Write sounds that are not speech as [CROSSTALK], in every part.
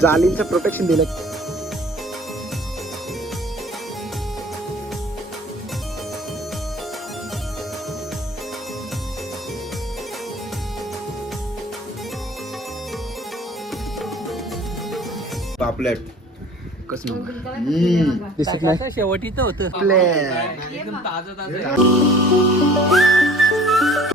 जालींचं protection दिलं. पापलेट कसं नाही. शेवटीचं होतं. आपले- एकदम ताजं ताजं.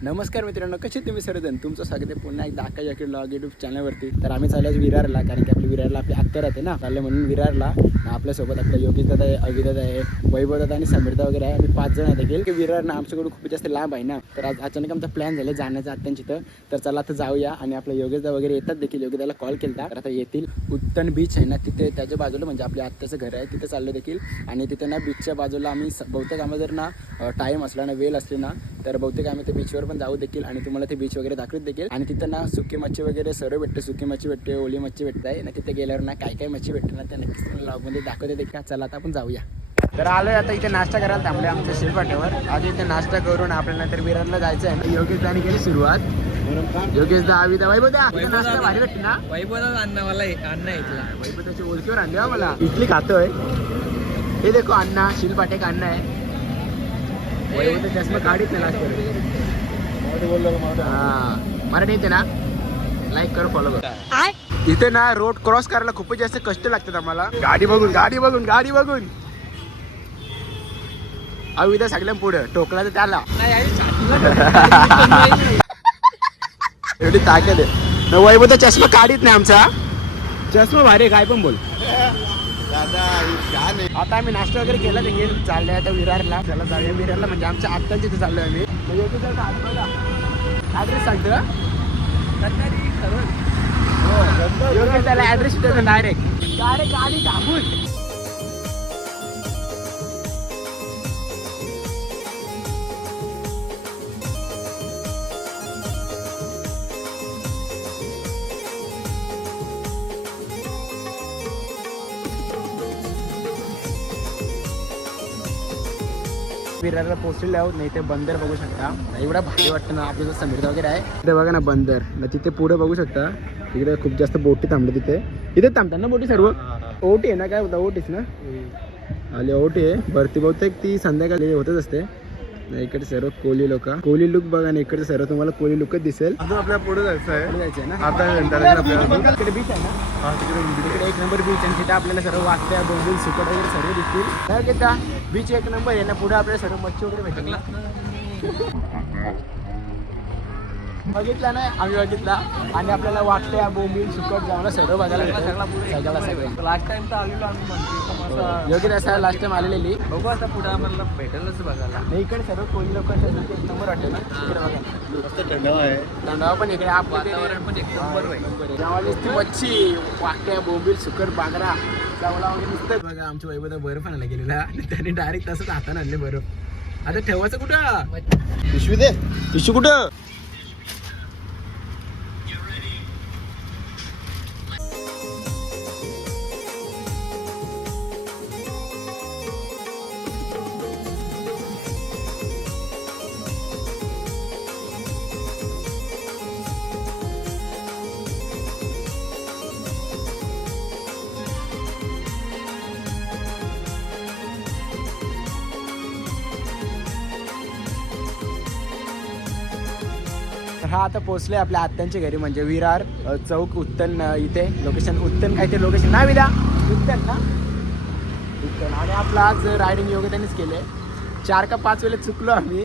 नमस्कार मित्रांनो कसे तुम्ही सर्वजण? तुमचं स्वागत आहे पुन्हा एकदा आकाश जाकीर लॉग युट्यूब चॅनलवरती तर आम्ही चाललो विरारला कारण की आपल्या विरारला आपली आत्या राहते ना. चाललं म्हणून विरारला. आपल्यासोबत आपलं योगेश दादा आहे अविदादा आहे वैभव दादा आणि समीरदा वगैरे आहे. आम्ही पाच जण आहे देखील. की विरार ना आमच्याकडून खूप जास्त लांब आहे ना. तर आज अचानक आमचा प्लॅन झाला जाण्याचा आत्यांची तर. तर चला आता जाऊया आणि आपल्या योगेशदा वगैरे येतात देखील. योगेदाला कॉल केला तर आता येतील. उत्तन बीच आहे ना तिथे त्याच्या बाजूला म्हणजे आपल्या आत्ताचं घर आहे तिथे चाललो देखील. आणि तिथे ना बीचच्या बाजूला आम्ही बहुतेक आम्हाला जर ना टाईम असला ना वेळ असली ना तर बहुतेक आम्ही ते बीच बीचवर पण जाऊ देखील आणि तुम्हाला ते बीच वगैरे दाखवत देखील. आणि तिथं ना सुकी मच्छी वगैरे सर्व भेटते. सुकी मच्छी भेटते ओली मच्छी भेटते आहे ना तिथे गेल्यावर ना काय काय मच्छी भेटते ना ते नक्कीच तुम्हाला ब्लॉगमध्ये दाखवते देखील. चला आता आपण जाऊया. तर आलोय आता इथे नाश्ता करायला थांबले आमच्या शिरपाट्यावर. आधी इथे नाश्ता करून आपल्याला नंतर विरारला जायचं आहे योगेश दाने केली सुरुवात. योगेश दा आवी दा वैभव नाश्ता भारी भेटते ना? वैभवच अण्णा मला अण्णा इथला. वैभव त्याच्या ओळखीवर आणले हो मला. इडली खातोय. हे देखो अण्णा शिलपाटे का अण्णा आहे. वैभव तर चष्मा काढीत नाही नाश्ता हा मराठी येते ना? लाईक कर फॉलो कर. इथे ना रोड क्रॉस करायला खूपच जास्त कष्ट लागतात आम्हाला. गाडी बघून गाडी बघून गाडी बघून. अहो इथं सगळ्या पुढं. टोकला तर त्याला. [LAUGHS] एवढी ताकद आहे. न वैभव तर चष्मा काढीत नाही आमचा. चष्मा भारी काय पण बोल. दादा छान आहे. आता आम्ही नाश्ता वगैरे केला देखील चाललोय आता विरारला. त्याला जाऊया विरारला म्हणजे आमच्या आत्ताच इथे चाललोय आम्ही. ऍड्रेस सांगतो का? हो, योगेश त्याला ऍड्रेस देतो डायरेक्ट डायरेक्ट गाडी थांबून विरारला पोहोचलेले आहोत. नाही ते बंदर बघू शकता. एवढा भारी वाटतं ना आपलं समुद्र वगैरे आहे. तिथे बघा ना बंदर. ना तिथे पुढे बघू शकता. तिकडे खूप जास्त बोटी थांबले तिथे. इथे थांबतात ना बोटी सर्व? ओटी आहे ना काय होता? ओटीच ना? आली ओटी आहे. भरती बहुतेक ती संध्याकाळी होतच असते. ना इकडे सर्व कोली लोक. कोली लुक बघा ना इकडे सर्व. तुम्हाला कोली लुकच दिसेल. अजून आपल्या पुढे जायचं आहे. जायचं आहे ना? इकडे बीच आहे ना? हा तिकडे एक नंबर बीच आणि तिथे आपल्याला सर्व वाटत्या डोंबिल सुकट वगैरे सर्व दिसतील. काय घेता? बीच एक नंबर आहे ना पुढे आपल्याला सर्व मच्छी वगैरे भेटेल बघितला नाही आम्ही बघितला. आणि आपल्याला वाटत्या बोंबील सुकट जाऊन सर्व बघायला. सगळ्याला सगळं लास्ट टाइम तर आलेलो आम्ही योग्य असा लास्ट टाइम आलेली बघू आता पुढे आम्हाला भेटेलच बघायला. नाही इकडे सर्व कोणी लोक एक नंबर वाटते मस्त थंडावा आहे. थंडावा पण इकडे आप वातावरण पण एक नंबर आहे. ती मच्छी वाटत्या बोंबील सुकर बांगडा चावला वगैरे नुसतं आमच्या वैभव बर्फ आणायला गेलेला. त्याने डायरेक्ट तसंच हाताने आणले बर्फ. आता ठेवायचं कुठं? पिशवी दे. पिशवी कुठं? हा आता पोहोचलोय आपल्या आत्यांच्या घरी म्हणजे विरार चौक उत्तन इथे लोकेशन उत्तन काहीतरी लोकेशन ना विदा. उत्तन ना? उत्तन. आणि आपलं आज रायडिंग योग्य त्यांनीच केले चार का पाच वेळेला चुकलो आम्ही.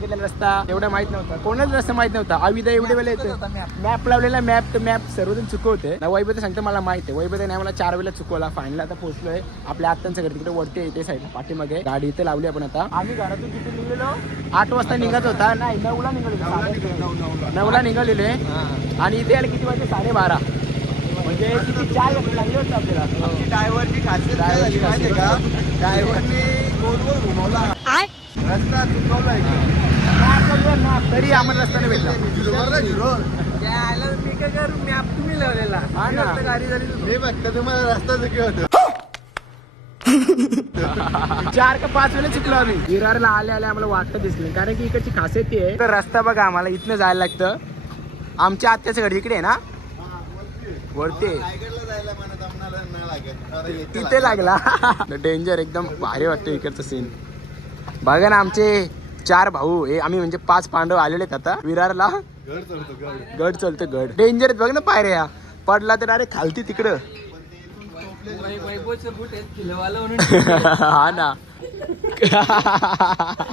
त्याला रस्ता एवढा माहीत नव्हता. कोणाच रस्ता माहीत नव्हता. अविदा एवढे वेळेला येतो मॅप लावलेला मॅप तर मॅप सर्वजण चुकवते. ना वैभव सांगतो मला माहिती आहे. वैभव नाही मला चार वेळेला चुकवला. फायनल आता पोहोचलोय. आपल्या आत्यांचं घर तिकडे वरती इथे साईडला पाठीमागे. गाडी इथे लावली आपण आता. आम्ही घरातून किती निघलेलो? आठ वाजता निघत होता. नाही नऊला निघालो नऊला निघालेले आणि इथे आले किती वाजते साडेबारा म्हणजे किती चार लागले होते आपल्याला. ड्रायव्हरची खासियत काय झाली माहिती आहे का ड्रायव्हरने गोल गोल घुमवला. रस्ता चुकवला map. तरी आम्हाला रस्ता नाही भेटला. झिरोवर झिरो मी काय करू? मॅप तुम्ही लावलेला. हा ना. गाडी झाली मी तुम्हाला रस्ता चुकी होतो चार का पाच वेळेला चुकलो आम्ही. विरारला आले आले आम्हाला वाटतं दिसलं. कारण की इकडची खासियत ती आहे. तर रस्ता बघा आम्हाला इथनं जायला लागतं. आमच्या आत्याचं घर इकडे आहे ना? वरती आहे. तिथे लागला. [LAUGHS] डेंजर एकदम भारी वाटतं इकडचं सीन बघा ना आमचे चार भाऊ हे आम्ही म्हणजे पाच पांडव आलेले आहेत आता. विरारला. गड चालतं गड. डेंजर बघ ना पायऱ्या. पडला तर अरे खालती तिकडं. [LAUGHS] हा ना. [LAUGHS]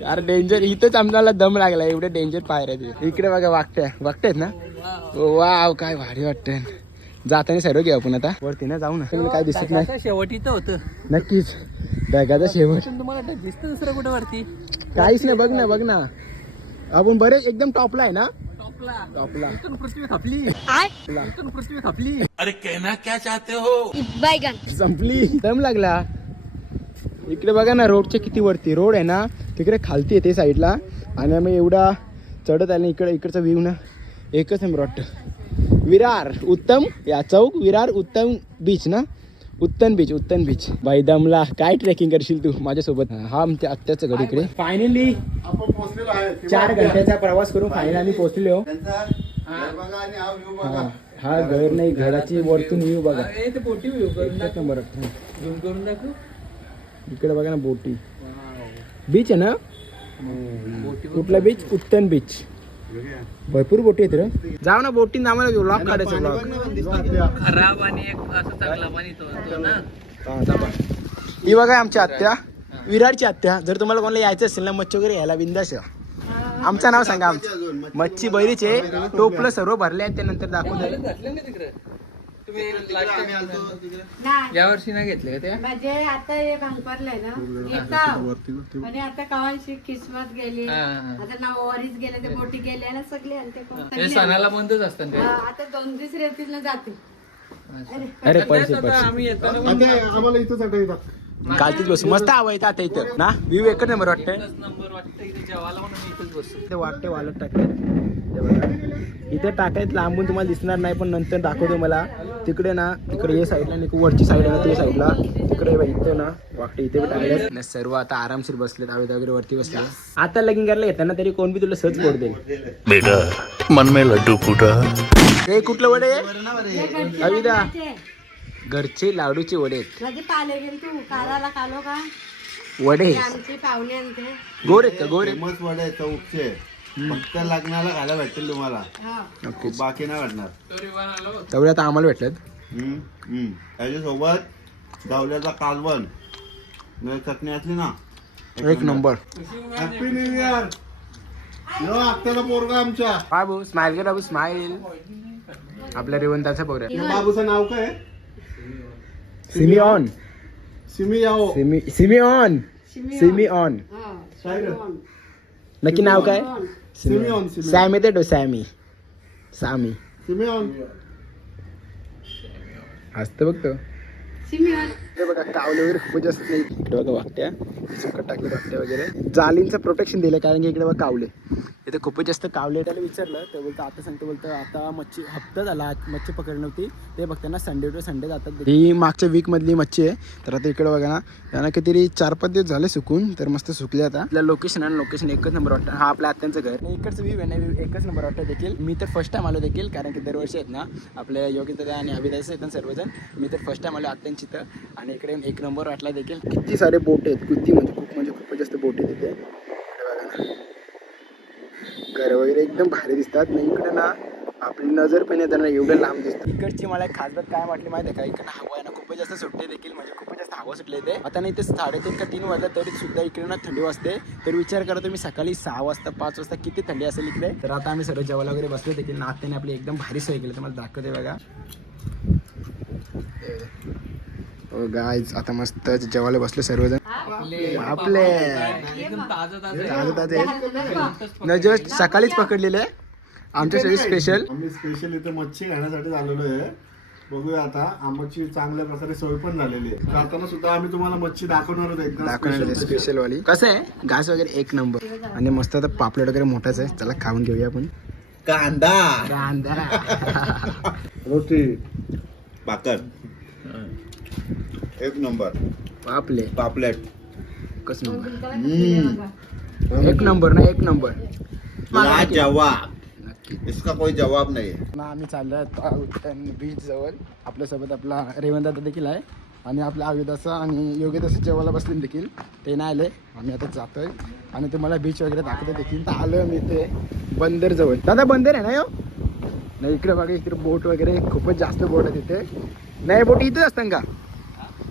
यार डेंजर इथंच आम्हाला दम लागला. एवढे डेंजर पायऱ्या इकडे बघा वागत्या वागतायत ना? वाव काय भारी वाटतंय. जाताना सर्व घेऊ आपण आता. वरती ना जाऊ ना. काय दिसत नाही. शेवट इथं होतं. नक्कीच. ढगाचा शेवट. तुम्हाला दिसतं दुसरं कुठं वरती? काहीच नाही बघ ना बघ ना. आपण बरेच एकदम टॉपला आहे ना? टॉपला. पृथ्वी संपली. दम लागला. इकडे बघा ना रोडच्या किती वरती. रोड आहे ना तिकडे खालती आहे ते साईडला. आणि आम्ही एवढा चढत आले इकडे इकडचा व्ह्यू ना. एकच नंबर वाटतं. विरार उत्तम या चौक विरार उत्तम बीच ना? उत्तन बीच उत्तन बीच बाई दमला काय ट्रेकिंग करशील तू माझ्यासोबत? हा आमच्या आत्याचं घर इकडे. फायनली आपण पोहोचलेलो आहे. चार घंट्याचा प्रवास करून फायनली आम्ही पोहोचलो हा. हा हा. घर नाही घराची वरतून व्ह्यू बघा. अरे ते बोटी व्ह्यू करून एकच नंबर इकडे बघा ना बोटी. बीच आहे ना? कुठला बीच उत्तन बीच भरपूर बोटी आहेत रे. जाऊ ना बोटीन आम्हाला व्लॉग काढायचं व्लॉग खराब आणि एक असं चांगला पाणी तो तो ना. ही बघा आमची आत्या. विरारची आत्या. जर तुम्हाला कोणाला यायचं असेल ना मच्छी वगैरे यायला बिंदास या. आमचं नाव सांगा आमचं. मच्छी बैरीचे टोपलं सर्व भरले आहेत त्यानंतर दाखवतो घातलं ना तिकडे तुम्ही last time नाही. या वर्षी नाही घेतले का ते? म्हणजे आता हे भांगपरलंय ना? येतात आणि आता कवांशी किस्मत गेली. हा, हा. आता नववारीच गेले ते बोटी गेले ना सगळे आणि ते कोण हे. सणाला बंदच असतात ते हा, आता दोन दिवस ना जाते. अरे. पैसे आता पैसे. आम्ही येताना आम्हाला इथंच आठवतात. कालतीच बसू मस्त हवा येतं आता इथं. ना? व्ह्यू एकच नंबर वाटतंय. एकच नंबर वाटतं इथे जेवायला म्हणून इथंच बसतो. ते वाटते वालत टाकले इथे टाकायत लांबून तुम्हाला दिसणार नाही पण नंतर दाखवतो मला. तिकडे ना तिकडे ये साईडला आणि वरची साईड आहे ना ते साईडला तिकडे बघ, इथे ना वाटते इथे पण टाकले सर्व आता आरामशीर बसलेत आवेद वगैरे वरती बसले आता लगीन करायला येताना तरी कोण बी तुला सहज पोट देईल. बेटा मन में लड्डू हे कुठलं वडे? अविदा. घरचे. लाडूचे वडे वडे. गोर आहेत का गोर आहेत? वडे चौकचे. फक्त लग्नाला घायला भेटतील तुम्हाला. हा. बाकी नाही भेटणार. तेवढे आता आम्हाला हम्म, हम्म. त्याच्यासोबत गावल्याचा कालवण. नाही चटणी असली ना. एक नंबर. हॅपी न्यू इयर यो आत्याला पोरगा आमच्या. बाबू स्माइल कर बाबू स्माइल आपल्या रेवंताचा पोर. या बाबूचं नाव काय? सिमी ऑन सिमी याओ सिमी सिमी ऑन सिमी ऑन हा रे? नक्की नाव काय? सॅमी ते डो सॅमी. सामी. सिमिऑन असतं बघतो. सिमियन हे बघा कावले वगैरे खूपच जास्त नाही इकडे बघा वाकट्या. सुकट टाकले वाकट्या वगैरे. जालींचं प्रोटेक्शन दिलं कारण की इकडे बघा कावले. इथे खूपच जास्त कावले त्याला विचारलं ते बोलतं आता सांगतो बोलतं आता मच्छी हप्ता झाला मच्छी पकडली नव्हती. ते बघताना संडे टू संडे जातात ही मागच्या वीक मधली मच्छी आहे. तर आता इकडे बघा ना त्यांना कितीतरी चार पाच दिवस झाले सुकून तर मस्त सुकले आता. आपल्या लोकेशन आणि लोकेशन एकच नंबर वाटतं. हा आपल्या आत्यांचं घर. इकडचं व्ह्यू आहे ना एकच नंबर वाटतं देखील. मी तर फर्स्ट टाइम आलो देखील कारण की दरवर्षी आहेत ना आपल्या योगिता आणि अभिदास आहेत ना सर्वजण. मी तर फर्स्ट टाइम आलो आत्यांची तर. आणि इकडे एक नंबर वाटला देखील. किती सारे बोट आहेत? किती म्हणजे खूप म्हणजे खूपच जास्त बोट आहेत तिथे घर वगैरे एकदम भारी दिसतात. नाही इकडे ना आपली नजर पण येताना ना एवढं लांब दिसतं इकडची मला एक खास बात काय वाटली माहिती आहे का? इकडे हवा आहे ना खूपच जास्त सुटते देखील. म्हणजे खूपच जास्त हवा सुटले ते आता नाही ते साडेतीन का तीन वाजता तरी सुद्धा इकडे ना थंडी वाजते. तर विचार करा तुम्ही सकाळी सहा वाजता पाच वाजता किती थंडी असेल इकडे? तर आता आम्ही सर्व जेवायला वगैरे बसलो देखील. नात्याने आपली एकदम भारी सोय केली. तुम्हाला दाखवते बघा. गायज आता मस्त जेवायला बसले सर्वजण. आपले एकदम ताजं ताजं जस्ट सकाळीच पकडलेले आमच्यासाठी स्पेशल आम्ही स्पेशल इथे मच्छी खाण्यासाठी आलेलो आहे. बघूया आता आमची चांगल्या प्रकारे सोय पण झालेली आहे. जाताना सुद्धा आम्ही तुम्हाला मच्छी दाखवणार आहोत एकदा. स्पेशल वाली कसं आहे? घास वगैरे एक नंबर. आणि मस्त आता पापलेट वगैरे मोठाच आहे. चला खाऊन घेऊया आपण. कांदा. कांदा. रोटी. भाकर. एक नंबर. पापले. पापलेट. कस नंबर. एक नंबर ना एक नंबर. जेव्हा इसका कोई जवाब नहीं है ना आम्ही चाललो बीच जवळ. आपल्यासोबत आपला रेवंत दादा देखील आहे. आणि आपला आयुधाचा आणि योग्यदाचं जेवायला बसले देखील. ते नाही आले. आम्ही आता जातोय. आणि तुम्हाला बीच वगैरे दाखवतो देखील. तर आलो मी ते बंदर जवळ. दादा बंदर आहे ना यो? नाही इकडे बघा इकडे बोट वगैरे. खूपच जास्त बोट आहे तिथे नाही बोटी इथंच असतात का?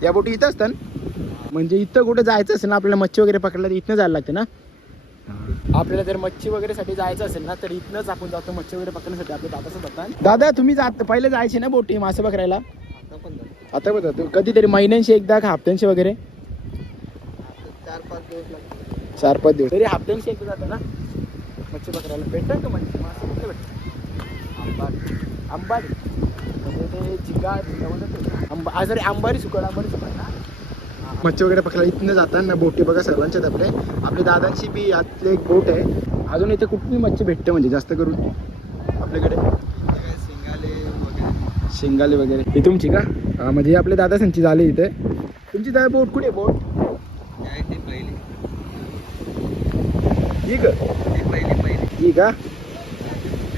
या बोटी इथं असतात म्हणजे इथं कुठं जायचं असेल ना आपल्याला मच्छी वगैरे पकडला तर इथनं जायला लागते ना? आपल्याला जर मच्छी वगैरे साठी जायचं असेल ना तर इथनंच आपण जातो मच्छी वगैरे पकडण्यासाठी. आपल्या दादाचं जातात दादा तुम्ही जात पहिले जायचे ना बोटी मासे पकडायला? आता पण जातो. कधीतरी महिन्यांशी एकदा का हप्त्यांशी वगैरे? चार पाच दिवस. चार पाच दिवस तरी हप्त्यांशी एकदा जातो ना? मच्छी पकडायला. भेटतात का मच्छी? मासे कुठे भेटतात? आंबाडी. आंबाडी. ते झिंगा आंबा आज सॉरी आंबारी सुकड आंबारी सुकड ना मच्छी वगैरे पकडायला इथनं जाताना बोटी बघा सर्वांच्याच आपले आपल्या दादांची बी यातले एक बोट आहे. अजून इथे कुठली मच्छी भेटते म्हणजे जास्त करून? आपल्याकडे? शिंगाले वगैरे. शेंगाले वगैरे ही तुमची का? म्हणजे आपले आपल्या दादा संची झाली इथे. तुमची दादा बोट कुठे आहे बोट? ही का? ही का?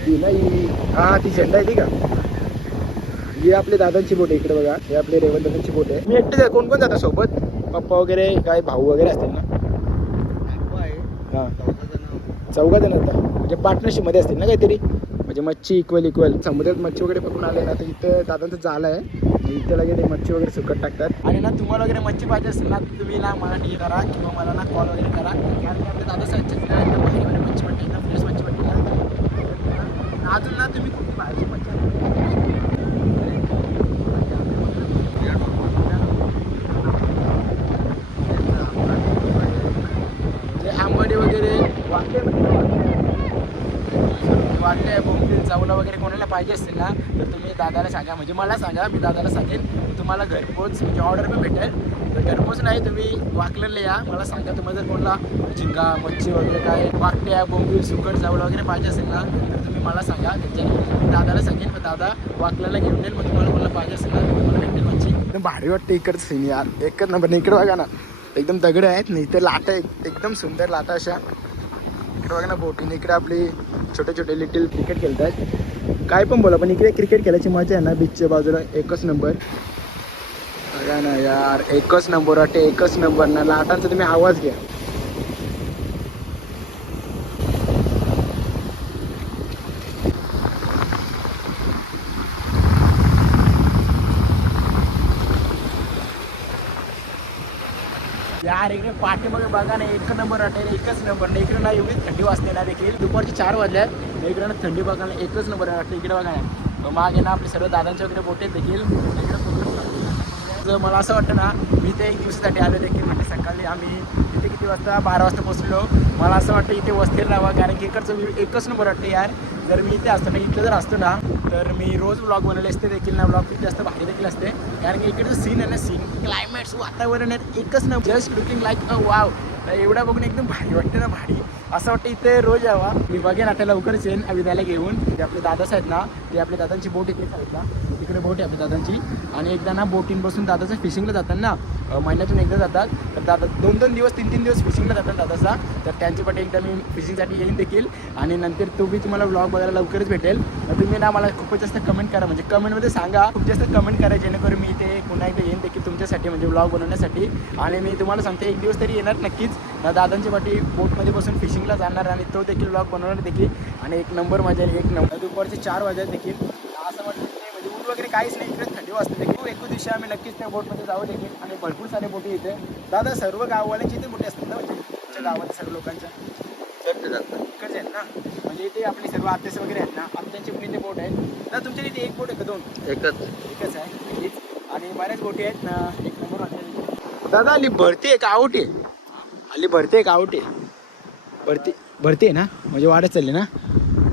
ही ना ही हा ती झेंडा आहे ती का? ही आपले दादांची बोट आहे इकडे बघा. हे आपले रेवंत दादांची बोट आहे. मी एकटे कोण कोण जाता सोबत? पप्पा वगैरे काय भाऊ वगैरे असतील ना? आहे चौघा जण आता म्हणजे पार्टनरशिपमध्ये असतील ना काहीतरी? म्हणजे मच्छी इक्वल इक्वल समुद्रात मच्छी वगैरे पकडून आले ना तर इथं दादांचं झालं आहे. इथं लगेच मच्छी वगैरे सुकट टाकतात. आणि ना तुम्हाला वगैरे मच्छी पाहिजे असेल ना तुम्ही ना मला डी करा किंवा मला ना कॉल वगैरे करा. कारण आपले दादा साहेबचे ना मच्छी भेटते ना फ्रेश मच्छी भेटते ना. अजून ना तुम्ही कुठली बाहेरची मच्छी म्हणजे आंबाडी वगैरे. वाटते वाटते बोंबील चावला वगैरे कोणाला पाहिजे असतील ना तर तुम्ही दादाला सांगा. म्हणजे मला सांगा मी दादाला सांगेन. तुम्हाला घरपोच म्हणजे ऑर्डर पण भेटेल. तर घरपोच नाही तुम्ही वाकलेले या. मला सांगा तुम्हाला जर कोणाला झिंगा मच्छी वगैरे काय वाकट्या बोंबील सुकट चावला वगैरे पाहिजे असेल ना तर तुम्ही मला सांगा. त्याच्या दादाला सांगेन मग दादा वाकल्याला घेऊन येईल मग तुम्हाला कोणाला पाहिजे असेल ना तुम्हाला भेटेल मच्छी. भारी वाटते इकडचं सीन यार. एकच नंबर इकडे बघा ना. एकदम दगड आहेत ना इथे लाटा आहेत. एकदम सुंदर लाटा अशा. इकडे बघा ना बोटीने इकडे आपली छोटे छोटे लिटिल क्रिकेट खेळत आहेत. काय पण बोला पण इकडे क्रिकेट खेळायची मजा आहे ना बीचच्या बाजूला एकच नंबर बघा ना यार एकच नंबर वाटते एकच नंबर ना. लाटांचा तुम्ही आवाज घ्या. अरे इकडे पाठीमागे बघा ना एक नंबर वाटेल एकच नंबर. ना इकडे ना एवढी थंडी वाजते ना देखील. दुपारची चार वाजल्यात तर इकडे ना थंडी बघा ना एकच नंबर वाटते इकडे बघा ना. मागे ना आपले सर्व दादांच्या वगैरे बोटे देखील. इकडे जर मला असं वाटतं ना मी ते एक दिवसासाठी आलो देखील म्हणजे सकाळी आम्ही इथे किती वाजता? बारा वाजता पोचलो मला असं वाटतं इथे वस्तीला राहावं कारण की इकडचं एकच नंबर वाटतं यार. जर मी इथे असतो ना इथलं जर असतो ना तर मी रोज ब्लॉग बनवले असते देखील ना ब्लॉग खूप जास्त भारी देखील असते. कारण की इकडचं सीन आहे ना सीन क्लायमेट्स वातावरण आहे एकच ना just looking like a wow एवढा बघून एकदम भारी वाटतं ना भारी. असं वाटतं इथे रोज यावा. मी बघेन आता लवकरच येईन. अविदाला घेऊन. ते आपले दादाच आहेत ना ते आपल्या दादांची बोट इकडे साईडला तिकडे बोट आहे आपल्या दादांची. आणि एकदा ना बोटीन बसून दादाचं फिशिंगला जातात ना. महिन्यातून एकदा जातात. तर दादा दोन दोन दिवस तीन तीन दिवस फिशिंगला जातात दादाचा. तर त्यांच्यासाठी एकदा मी फिशिंगसाठी येईन देखील. आणि नंतर तो बी तुम्हाला ब्लॉग बघायला लवकरच भेटेल. ते ना मला खूपच जास्त कमेंट करा. म्हणजे कमेंटमध्ये सांगा. खूप जास्त कमेंट करा जेणेकरून मी इथे पुन्हा एकदा येईन देखील तुमच्यासाठी म्हणजे ब्लॉग बनवण्यासाठी. आणि मी तुम्हाला सांगते एक दिवस तरी येणार नक्कीच. ना दादांच्या पाठी बोटमध्ये बसून फिशिंगला जाणार आणि तो देखील ब्लॉग बनवणार देखील. आणि एक नंबर मजा येईल एक नंबर दुपारचे चार वाजता देखील. असं म्हटलं म्हणजे ऊन वगैरे काहीच नाही इकडे थंडी वाजते देखील. हो, एक दिवशी आम्ही नक्कीच त्या बोटमध्ये जाऊ देखील. आणि भरपूर सारे बोटी इथे. दादा सर्व गाववाल्यांची इथे बोटी असतात ना म्हणजे गावात सर्व लोकांच्या. इकडचे आहेत ना. म्हणजे इथे आपले सर्व आत्यास वगैरे आहेत ना. आत्यांची पण इथे बोट आहेत. दादा तुमच्या इथे एक बोट आहे का दोन? एकच एकच आहे. आणि बऱ्याच बोटी आहेत ना. एक नंबर दादा आली भरती आहे का? आउट आहे. आली भरती आहे का? आउट आहे. भरती भरती आहे ना? म्हणजे वाढत चालली ना?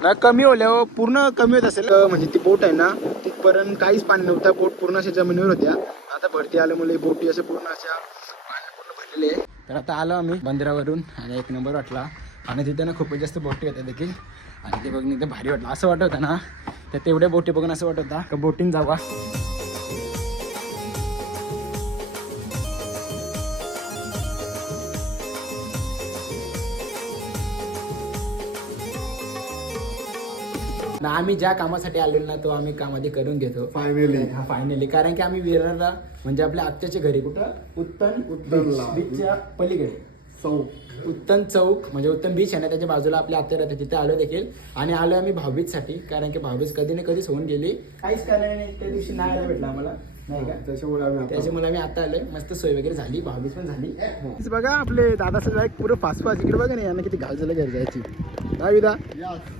ना कमी होल्यावर पूर्ण कमी होत असेल. म्हणजे ती बोट आहे ना तिथपर्यंत काहीच पाणी नव्हतं. बोट पूर्ण अशा जमिनीवर होत्या. आता भरती आल्यामुळे बोटी अशा पूर्ण अशा पूर्ण भरलेली आहे. तर आता आलो आम्ही बंदरावरून. आणि एक नंबर वाटला. आणि तिथे ना खूपच जास्त बोटी होत्या देखील. आणि ते बघून एकदम भारी वाटलं. असं वाटत होतं ना तर तेवढ्या बोटी बघून असं वाटत होता का बोटीन जावा. ना आम्ही ज्या कामासाठी आलेलो ना तो आम्ही काम आधी करून घेतो. फायनली हा फायनली कारण की आम्ही विरारला म्हणजे आपल्या आत्याच्या घरी कुठं? उत्तन उत्तनला. बीच- बीचच्या पलीकडे. चौक उत्तम चौक म्हणजे उत्तम बीच आहे ना त्याच्या बाजूला आपल्या आत्या राहते तिथे आलो देखील. आणि आलो आम्ही भाऊबीजसाठी कारण की भाऊबीज कधी ना कधीच होऊन गेली. काहीच कारण त्या दिवशी नाही आला भेटला आम्हाला. नाही का? त्याच्यामुळे आम्ही आता त्याच्यामुळे आम्ही आता आलोय. मस्त सोय वगैरे झाली भाऊबीज पण झाली. बघा आपले दादा एक पुरं फास्ट फास्ट इकडे बघा ना यांना किती घाल झालं घर जायची. काय विदा.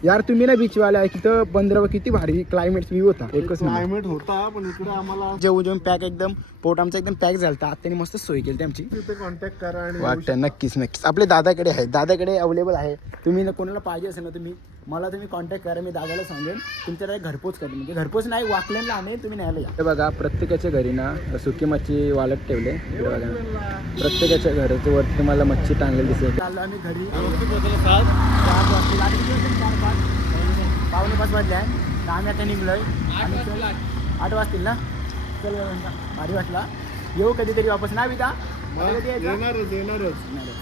यार तुम्ही ना बीचवाले आहे तिथं बंदरावर किती भारी क्लायमेट व्ह्यू होता. एकच. क्लायमेट होता पण इकडे आम्हाला जेवण जेवण पॅक एकदम पोट आमचं एकदम पॅक झालं आत्याने मस्त सोय केली होती आमची. कॉन्टॅक्ट करा आणि वाटतं नक्कीच नक्कीच. आपले दादाकडे आहे दादाकडे अवेलेबल आहे. तुम्ही ना कोणाला पाहिजे असेल ना तुम्ही मला तुम्ही कॉन्टॅक्ट करा मी दादाला सांगेन. तुमच्याकडे घरपोच करेन. म्हणजे घरपोच नाही वाकल्यांना आणि तुम्ही न्यायला या. हे बघा प्रत्येकाच्या घरी ना सुकी मच्छी वालत ठेवले. इकडे बघा. प्रत्येकाच्या घराच्या वरती तुम्हाला मच्छी टांगलेली दिसेल. चाललो आम्ही घरी. चार किती पाच पावणे पाच वाजले. आहे तर आम्ही आता निघलोय. आणि चल- आठ वाजतील ना? चल भारी वाटला. येऊ कधीतरी वापस. ना विदा? येणारच येणारच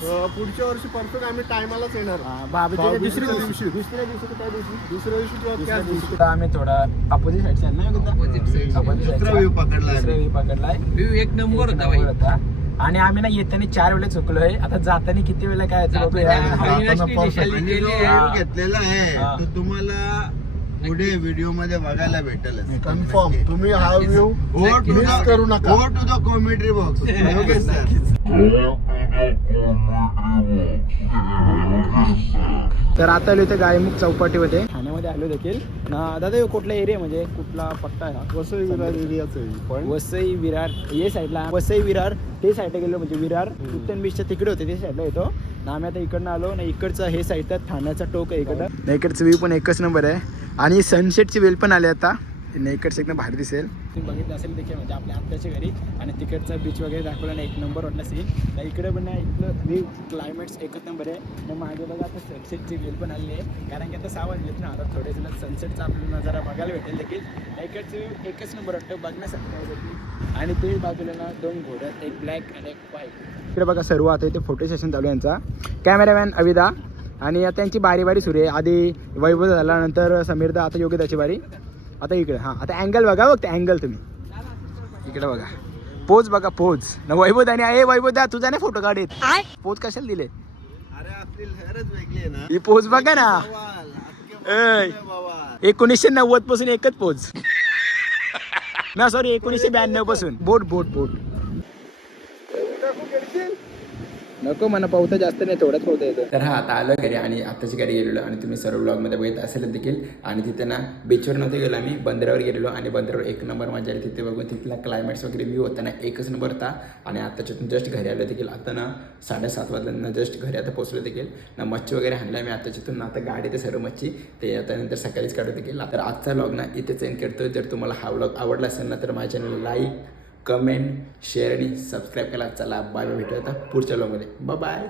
अं, पुढच्या वर्षी परफेक्ट आम्ही टायमालाच येणार हा, बाबीच्या दुसऱ्या दिवशी. दुसऱ्या दिवशी का त्या दिवशी दुसऱ्या दिवशी किंवा त्याच दिवशी आम्ही थोडा अपोजिट साईडचा आहे ना योगिता? Opposite दुसरा side चा. view पकडलाय दुसरा आम्ही. view पकडलाय व्ह्यू एक नंबर होता होता. आणि आम्ही ना येताना चार वेळा चुकलोय आता जाताना किती वेळा काय यायचं बघूया. जाताना जाताना जाताना perfect. perfect. आणि जो हा. view घेतलेला आहे हा. तो तुम्हाला पुढे व्हिडिओमध्ये बघायला भेटेल कन्फर्म तुम्ही हा व्ह्यू गो टू मिस करू नका. Go to the comedy box Yogesh sir तर आता आलो इथे गायमुख चौपाटीमध्ये ठाण्यामध्ये आलो देखील. ना दादा कुठला एरिया म्हणजे कुठला पट्टा आहे हा? वसई विरार एरियाचं आहे पण वसई विरार ये साईडला वसई विरार ते साईडला गेलो म्हणजे विरार. उत्तन बीचच्या तिकडे होते ते साईडला येतो. ना आम्ही आता इकडनं आलो ना इकडचं हे साईड ठाण्याचा टोक आहे इकडं. इकडचं व्ह्यू पण एकच नंबर आहे. आणि सनसेटची वेल पण आली आता. नेकडचं एकदम भारी दिसेल. तुम्ही बघितलं असेल देखील म्हणजे आपल्या आत्याच्या घरी आणि तिकडचा बीच वगैरे दाखवला ना एक नंबर वाटला सीन तर इकडे पण ना इथलं व्ह्यू क्लायमेट्स एकच नंबर आहे. मग मागे बघा आता सनसेटची वेल पण आली आहे. कारण की आता सहा वाजलेत ना आता थोडे दिवस सनसेटचा आपल्याला नजारा बघायला भेटेल देखील. इकडचं व्ह्यू एकच नंबर वाटतं बघण्यासारखं देखील. आणि ते बाजूला ना दोन घोडं एक ब्लॅक आणि एक व्हाईट इकडे बघा सर्व आता इथे फोटो सेशन चालू यांचा. कॅमेरामॅन अविदा. आणि आता त्यांची बारी बारी सुरू आहे. आधी वैभव झाला नंतर समीरदा आता योगिताची बारी. आता इकडे हां. आता अँगल बघा बघ ते अँगल तुम्ही. इकडे बघा. पोज बघा पोज न वैभव आणि आहे वैभव दा तुझा नाही फोटो काढेत पोज कशाला दिले? ना. ही पोज बघा ना. एकोणीसशे नव्वदपासून एकच पोज [LAUGHS] ना सॉरी एकोणीसशे ब्याण्णवपासून. बोट बोट बोट. नको मला पावता जास्त नाही थोडाच पावता येतो. तर हा आता आलं घरी आणि आत्ताची घरी गेलेलो आणि तुम्ही सर्व ब्लॉगमध्ये बघित असेल देखील. आणि तिथे ना बीचवर नव्हते गेलो आम्ही बंदरावर गेलेलो आणि बंदरावर एक नंबर मजा आली. तिथे बघून तिथला क्लायमेट्स वगैरे व्ह्यू होता ना एकच नंबर होता. आणि आत्ताच्यातून जस्ट घरी आलो देखील. आता ना साडेसात वाजल्यानं जस्ट घरी आता पोहोचलो देखील. ना मच्छी वगैरे आणल्या मी आत्ताच्यातून आता गाडी ते सर्व मच्छी ते आता नंतर सकाळीच काढू देखील. तर आजचा ब्लॉग ना इथेच एंड करतो जर तुम्हाला हा व्लॉग आवडला असेल ना तर माझ्या चॅनल लाईक कमेंट शेअर आणि सबस्क्राईब करा चला. बाय भेटूया आता पुढच्या व्लॉगमध्ये बाय